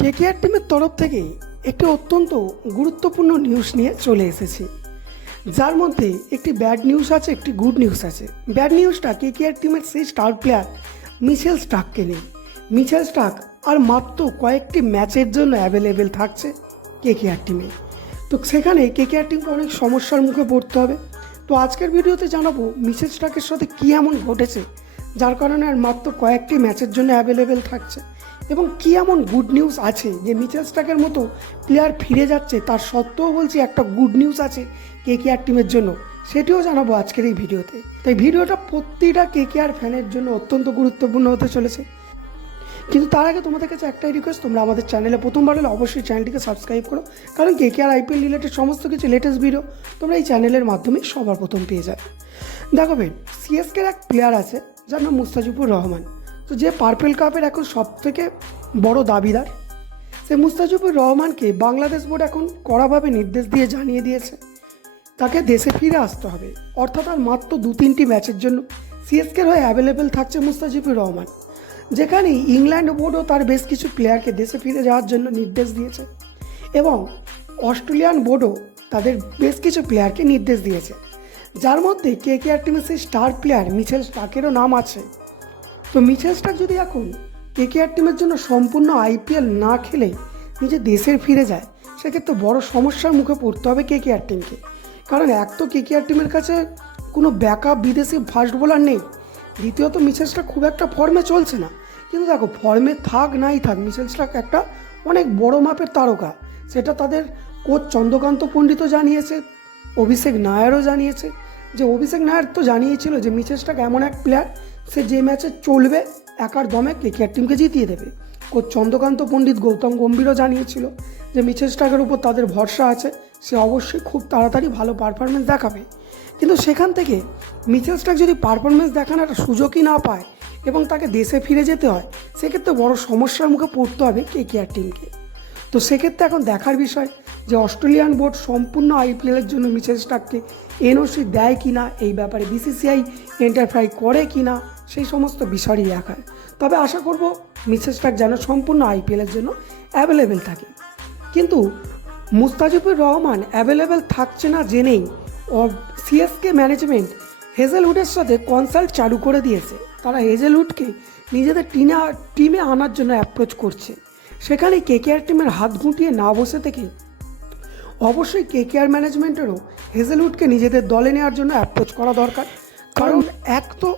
KKR টিমের তরফ থেকে একটি অত্যন্ত গুরুত্বপূর্ণ নিউজ নিয়ে চলে এসেছি, যার মধ্যে একটি ব্যাড নিউজ আছে, একটি গুড নিউজ আছে। ব্যাড নিউজটা কেকেআর টিমের সেই স্টার প্লেয়ার মিচেল স্টার্ককে নিয়ে। মিচেল স্টার্ক আর মাত্র কয়েকটি ম্যাচের জন্য অ্যাভেলেবেল থাকছে কেকেআর টিমে। তো সেখানে কেকেআর টিমকে অনেক সমস্যার মুখে পড়তে হবে। তো আজকের ভিডিওতে জানাবো মিচেল স্টার্কের সাথে কী এমন ঘটেছে যার কারণে আর মাত্র কয়েকটি ম্যাচের জন্য অ্যাভেলেবেল থাকছে, এবং কী এমন গুড নিউজ আছে যে মিচেল স্টার্কের মতো প্লেয়ার ফিরে যাচ্ছে, তার সত্ত্বেও বলছি একটা গুড নিউজ আছে কেকেআর টিমের জন্য, সেটিও জানাবো আজকের এই ভিডিওতে। তাই ভিডিওটা প্রতিটা কেকেআর ফ্যানের জন্য অত্যন্ত গুরুত্বপূর্ণ হতে চলেছে। কিন্তু তার আগে তোমাদের কাছে একটাই রিকোয়েস্ট, তোমরা আমাদের চ্যানেলে প্রথমবার হলে অবশ্যই চ্যানেলটিকে সাবস্ক্রাইব করো, কারণ কেকেআর আইপিএল রিলেটেড সমস্ত কিছু লেটেস্ট ভিডিও তোমরা এই চ্যানেলের মাধ্যমে সবার প্রথম পেয়ে যাবে। দেখো বেন, সিএসকের এক প্লেয়ার আছে যার নাম মুস্তাফিজুর রহমান। তো যে পার্পেল কাপের এখন সবথেকে বড় দাবিদার, সেই মুস্তাফিজুর রহমানকে বাংলাদেশ বোর্ড এখন কড়াভাবে নির্দেশ দিয়ে জানিয়ে দিয়েছে তাকে দেশে ফিরে আসতে হবে। অর্থাৎ আর মাত্র 2-3টি ম্যাচের জন্য সিএসকের হয়ে অ্যাভেলেবেল থাকছে মুস্তাফিজুর রহমান, যেখানে ইংল্যান্ড বোর্ডও তার বেশ কিছু প্লেয়ারকে দেশে ফিরে যাওয়ার জন্য নির্দেশ দিয়েছে, এবং অস্ট্রেলিয়ান বোর্ডও তাদের বেশ কিছু প্লেয়ারকে নির্দেশ দিয়েছে, যার মধ্যে কেকেআর টিমের সেই স্টার প্লেয়ার মিচেল স্টার্কেরও নাম আছে। তো মিচেল স্টার্ক যদি এখন কেকেআর টিমের জন্য সম্পূর্ণ আইপিএল না খেলে নিজে দেশে ফিরে যায়, সেক্ষেত্রে বড় সমস্যার মুখে পড়তে হবে কেকেআর টিমকে। কারণ এক তো কেকেআর টিমের কাছে কোনো ব্যাকআপ বিদেশি ফাস্ট বোলার নেই, দ্বিতীয়ত মিচেল স্টার্ক খুব একটা ফর্মে চলছে না। কিন্তু দেখো, ফর্মে থাক নাই থাক, মিচেল স্টার্ক একটা অনেক বড় মাপের তারকা, সেটা তাদের কোচ চন্দ্রকান্ত পণ্ডিতও জানিয়েছে, অভিষেক নায়ারও জানিয়েছে। যে অভিষেক নায়ার তো জানিয়েছিল যে মিচেল স্টার্ক এমন এক প্লেয়ার, সে যে ম্যাচে চলবে একার দমে কেকেআর টিমকে জিতিয়ে দেবে। কোচ চন্দ্রকান্ত পণ্ডিত, গৌতম গম্ভীরও জানিয়েছিল যে মিচেল স্টার্কের উপর তাদের ভরসা আছে, সে অবশ্যই খুব তাড়াতাড়ি ভালো পারফরমেন্স দেখাবে। কিন্তু সেখান থেকে মিচেল স্টার্ক যদি পারফরমেন্স দেখানোর সুযোগই না পায় এবং তাকে দেশে ফিরে যেতে হয়, সেক্ষেত্রে বড় সমস্যার মুখে পড়তে হবে কেকেআর টিমকে। তো সেক্ষেত্রে এখন দেখার বিষয় যে অস্ট্রেলিয়ান বোর্ড সম্পূর্ণ আইপিএলের জন্য মিচেল স্টার্ককে এনওসি দেয় কি না, এই ব্যাপারে বিসিসিআই এন্টারফাই করে কি না, সেই সমস্ত বিষয়ই দেখার। তবে আশা করব মিচেল স্টার্ক যেন সম্পূর্ণ আইপিএলের জন্য অ্যাভেলেবেল থাকে। কিন্তু মুস্তাফিজুর রহমান অ্যাভেলেবেল থাকছে না জেনেই সিএসকে ম্যানেজমেন্ট হেজেলউডের সাথে কনসাল্ট চালু করে দিয়েছে। তারা হেজেলউডকে নিজেদের টিমে আনার জন্য অ্যাপ্রোচ করছে। সেখানে কেকেআর টিমের হাত গুটিয়ে না বসে থেকে অবশ্যই কেকেআর ম্যানেজমেন্টেরও হেজেলউডকে নিজেদের দলে নেওয়ার জন্য অ্যাপ্রোচ করা দরকার। কারণ এক তো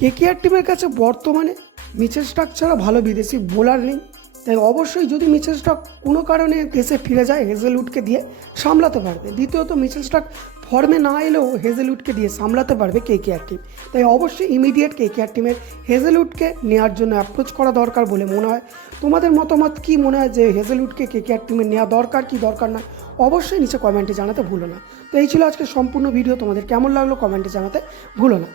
কেকেআর টিমের কাছে বর্তমানে মিচেল স্টার্ক ছাড়া ভালো বিদেশি বোলার নেই, তাই অবশ্যই যদি মিচেল স্টার্ক কোনো কারণে দেশে ফিরে যায় হেজেলউডকে দিয়ে সামলাতে পারবে। দ্বিতীয়ত মিচেল স্টার্ক ফর্মে না এলেও হেজেলউডকে দিয়ে সামলাতে পারবে কেকেআর টিম। তাই অবশ্যই ইমিডিয়েট কেকেআর টিমের হেজেলউডকে নেওয়ার জন্য অ্যাপ্রোচ করা দরকার বলে মনে হয়। তোমাদের মতামত কি মনে হয় যে হেজেলউডকে কেকেআর টিমে নেওয়া দরকার কি দরকার না, অবশ্যই নিচে কমেন্টে জানাতে ভুলো না। তো এই ছিল আজকে সম্পূর্ণ ভিডিও, তোমাদের কেমন লাগলো কমেন্টে জানাতে ভুলো না।